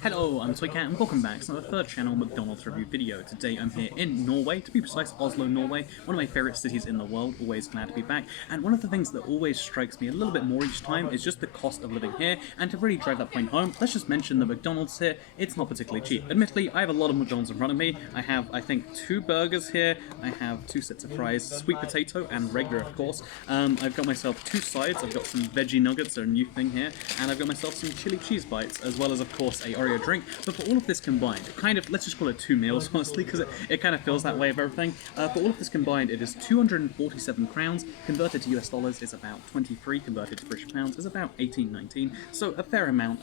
Hello, I'm Toycat and welcome back to the third channel McDonald's review video. Today I'm here in Norway, to be precise Oslo, Norway, one of my favourite cities in the world, always glad to be back. And one of the things that always strikes me a little bit more each time is just the cost of living here, and to really drive that point home, let's just mention the McDonald's here, it's not particularly cheap. Admittedly, I have a lot of McDonald's in front of me. I have, I think, 2 burgers here, I have 2 sets of fries, sweet potato and regular of course. I've got myself 2 sides, I've got some veggie nuggets, they're a new thing here, and I've got myself some chili cheese bites, as well as of course a Oreo drink. But for all of this combined, kind of, let's just call it 2 meals honestly, because it kind of feels that way of everything. For all of this combined, it is 247 crowns, converted to US dollars is about 23, converted to British pounds is about 18, 19, so a fair amount,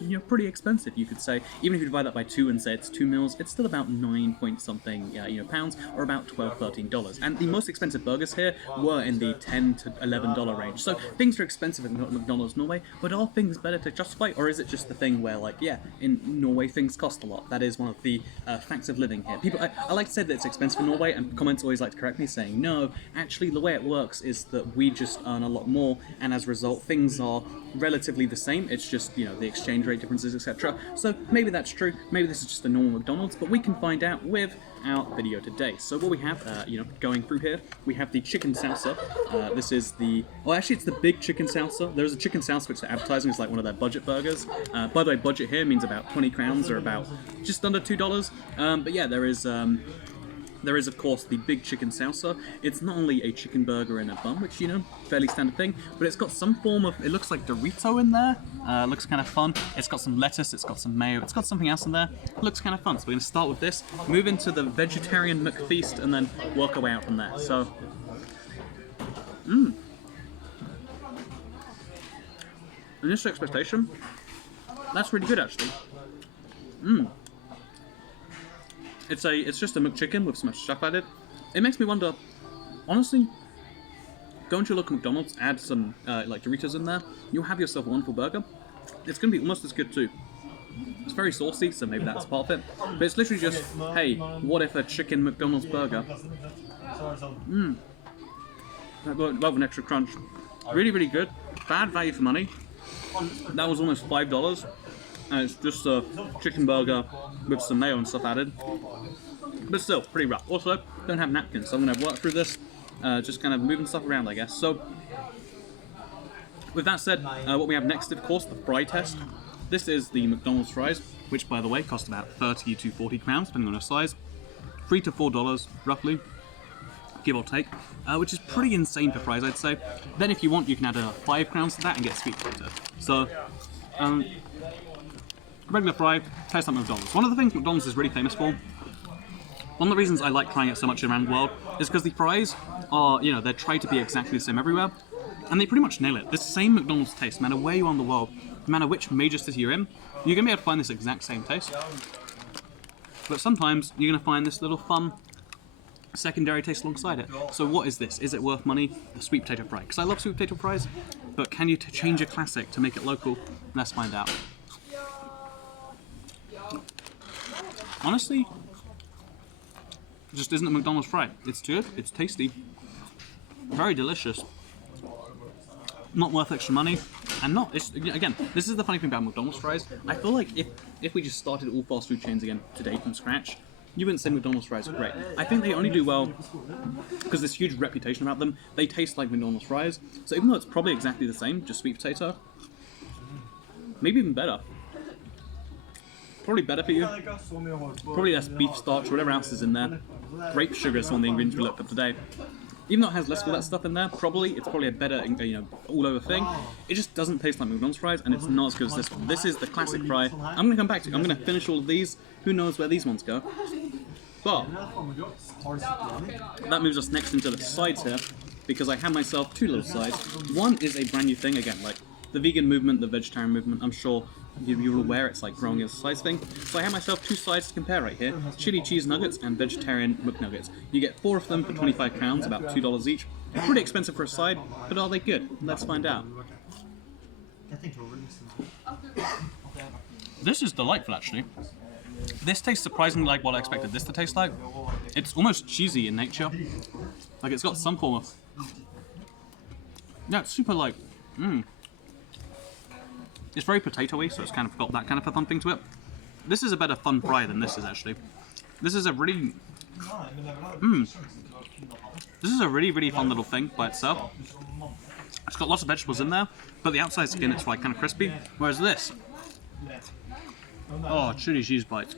you know, pretty expensive you could say. Even if you divide that by 2 and say it's 2 meals, it's still about 9 point something, you know, pounds, or about 12, 13 dollars. And the most expensive burgers here were in the 10 to 11 dollar range, so things are expensive at McDonald's Norway, but are things better to justify, or is it just the thing where, like, yeah, in Norway things cost a lot? That is one of the facts of living here. People, I like to say that it's expensive in Norway, and comments always like to correct me saying no, actually the way it works is that we just earn a lot more, and as a result things are relatively the same. It's just, you know, the exchange rate differences, etc. So maybe that's true, maybe this is just a normal McDonald's, but we can find out with our video today. So what we have, you know, going through here, we have the chicken salsa. This is the, well actually it's the big chicken salsa. There's a chicken salsa which they're advertising as like one of their budget burgers. By the way, budget here means about 20 crowns or about just under $2. But yeah, there is of course the big chicken salsa. It's not only a chicken burger in a bun, which, you know, fairly standard thing, but it's got some form of, it looks like Dorito in there. Looks kind of fun. It's got some lettuce, it's got some mayo, it's got something else in there. Looks kind of fun. So we're going to start with this, move into the vegetarian McFeast, and then work our way out from there. So, initial expectation, that's really good actually. It's just a McChicken with some extra stuff added. It makes me wonder, honestly, go into your local McDonald's, add some like Doritos in there, you'll have yourself a wonderful burger. It's going to be almost as good too. It's very saucy, so maybe that's part of it. But it's literally just, hey, what if a chicken McDonald's burger? Love an extra crunch. Really, really good. Bad value for money. That was almost $5. And it's just a chicken burger with some mayo and stuff added. But still, pretty rough. Also, don't have napkins, so I'm going to work through this, just kind of moving stuff around, I guess. So, with that said, what we have next, of course, the fry test. This is the McDonald's fries, which, by the way, cost about 30 to 40 crowns, depending on their size. $3 to $4, roughly, give or take, which is pretty insane for fries, I'd say. Then, if you want, you can add 5 crowns to that and get sweet potato. So, regular fry, tastes like McDonald's. One of the things McDonald's is really famous for, one of the reasons I like trying it so much around the world, is because the fries are, you know, they're tried to be exactly the same everywhere, and they pretty much nail it. This same McDonald's taste, no matter where you are in the world, no matter which major city you're in, you're going to be able to find this exact same taste. But sometimes you're going to find this little fun secondary taste alongside it. So what is this? Is it worth money? The sweet potato fry. Because I love sweet potato fries, but can you change a classic to make it local? Let's find out. Honestly, it just isn't a McDonald's fry. It's good, it's tasty, very delicious, not worth extra money, and not, again, this is the funny thing about McDonald's fries. I feel like if we just started all fast food chains again today from scratch, you wouldn't say McDonald's fries are great. I think they only do well because there's huge reputation about them. They taste like McDonald's fries, so even though it's probably exactly the same, just sweet potato, maybe even better. Probably better for you. Probably less beef starch, whatever else is in there. Grape sugar is one of the ingredients we looked up today. Even though it has less of that stuff in there, it's probably a better, you know, all-over thing. It just doesn't taste like McDonald's fries, and it's not as good as this one. This is the classic fry. I'm going to come back to it. I'm going to finish all of these. Who knows where these ones go? But that moves us next into the sides here, because I have myself 2 little sides. One is a brand new thing, again, like the vegan movement, the vegetarian movement, I'm sure you're aware it's like growing as a size thing. So I have myself 2 sides to compare right here. Chili cheese nuggets and vegetarian McNuggets. You get 4 of them for 25 crowns, about $2 each. Pretty expensive for a side, but are they good? Let's find out. This is delightful actually. This tastes surprisingly like what I expected this to taste like. It's almost cheesy in nature. Like it's got some form of... Yeah, it's super like... It's very potato-y, so it's kind of got that kind of a fun thing to it. This is a better fun fry than this is actually. This is a really, this is a really fun little thing by itself. It's got lots of vegetables in there, but the outside skin it's like kind of crispy. Whereas this, oh, chili cheese bites.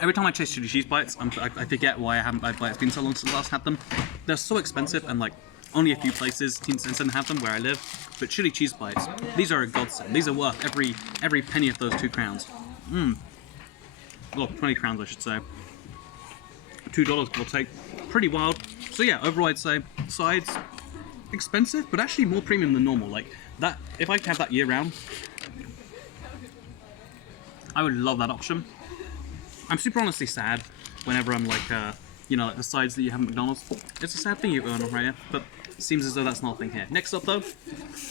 Every time I taste chili cheese bites, I forget why it's been so long since I last had them. They're so expensive and like only a few places in Cincinnati have them where I live. But chili cheese bites, these are a godsend. These are worth every penny of those 2 crowns. Well, 20 crowns I should say. $2 will take. Pretty wild. So yeah, overall I'd say sides expensive, but actually more premium than normal. Like that, if I could have that year round, I would love that option. I'm super honestly sad whenever I'm like, you know, like the sides that you have at McDonald's. It's a sad thing you earn right here, but it seems as though that's not a thing here. Next up though,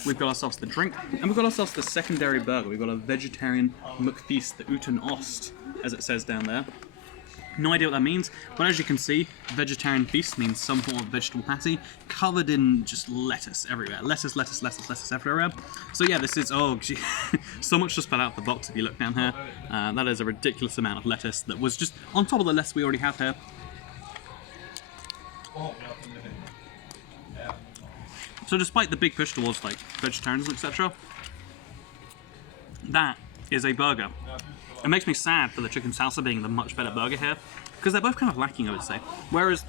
we've got ourselves the drink, and we've got ourselves the secondary burger. We've got a vegetarian McFeast, the Uten Ost, as it says down there. No idea what that means, but as you can see, vegetarian feast means some form of vegetable patty covered in just lettuce everywhere. Lettuce everywhere. So yeah, this is, oh gee, so much just fell out of the box if you look down here. That is a ridiculous amount of lettuce that was just on top of the lettuce we already have here. So despite the big push towards like vegetarianism, etc., that is a burger. It makes me sad for the chicken salsa being the much better burger here, because they're both kind of lacking, I would say. Whereas,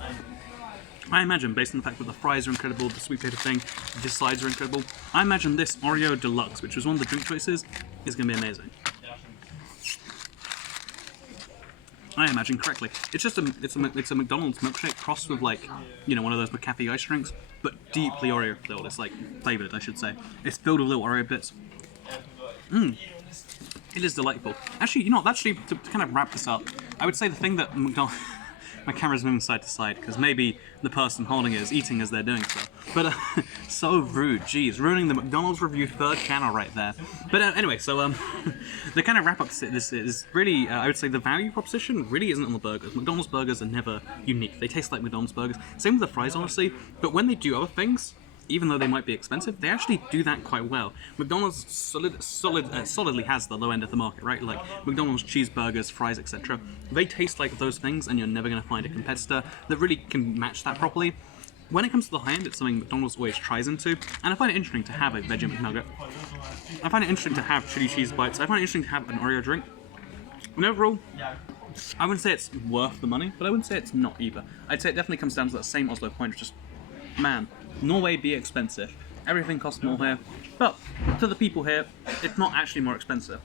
I imagine, based on the fact that the fries are incredible, the sweet potato thing, the sides are incredible, I imagine this Oreo Deluxe, which was one of the drink choices, is going to be amazing. I imagine correctly. It's just it's a McDonald's milkshake crossed with like, you know, one of those McCafe ice drinks, but deeply Oreo filled. It's like flavored, I should say. It's filled with little Oreo bits. It is delightful. Actually, you know, to kind of wrap this up, I would say the thing that McDonald's... My camera's moving side to side, because maybe the person holding it is eating as they're doing so. But, so rude, geez, ruining the McDonald's review 3rd channel right there. But anyway, so, the kind of wrap up to this is really, I would say the value proposition really isn't on the burgers. McDonald's burgers are never unique. They taste like McDonald's burgers. Same with the fries, honestly. But when they do other things, even though they might be expensive, they actually do that quite well. McDonald's solidly has the low end of the market, right? Like McDonald's cheeseburgers, fries, etc. They taste like those things, and you're never going to find a competitor that really can match that properly. When it comes to the high end, it's something McDonald's always tries into, and I find it interesting to have a veggie McNugget. I find it interesting to have chili cheese bites. I find it interesting to have an Oreo drink. And overall, I wouldn't say it's worth the money, but I wouldn't say it's not either. I'd say it definitely comes down to that same Oslo point, which is, man, Norway be expensive. Everything costs more here, but to the people here, it's not actually more expensive.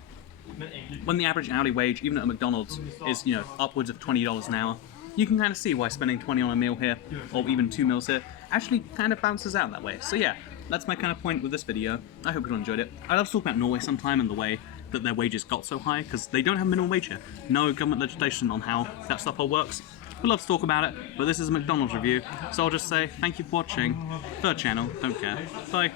When the average hourly wage, even at a McDonald's, is, you know, upwards of $20 an hour, you can kind of see why spending 20 on a meal here, or even 2 meals here, actually kind of balances out that way. So yeah, that's my kind of point with this video. I hope you all enjoyed it. I'd love to talk about Norway sometime and the way that their wages got so high, because they don't have minimum wage here. No government legislation on how that stuff all works. We'd love to talk about it, but this is a McDonald's review, so I'll just say thank you for watching. 3rd channel, don't care. Bye.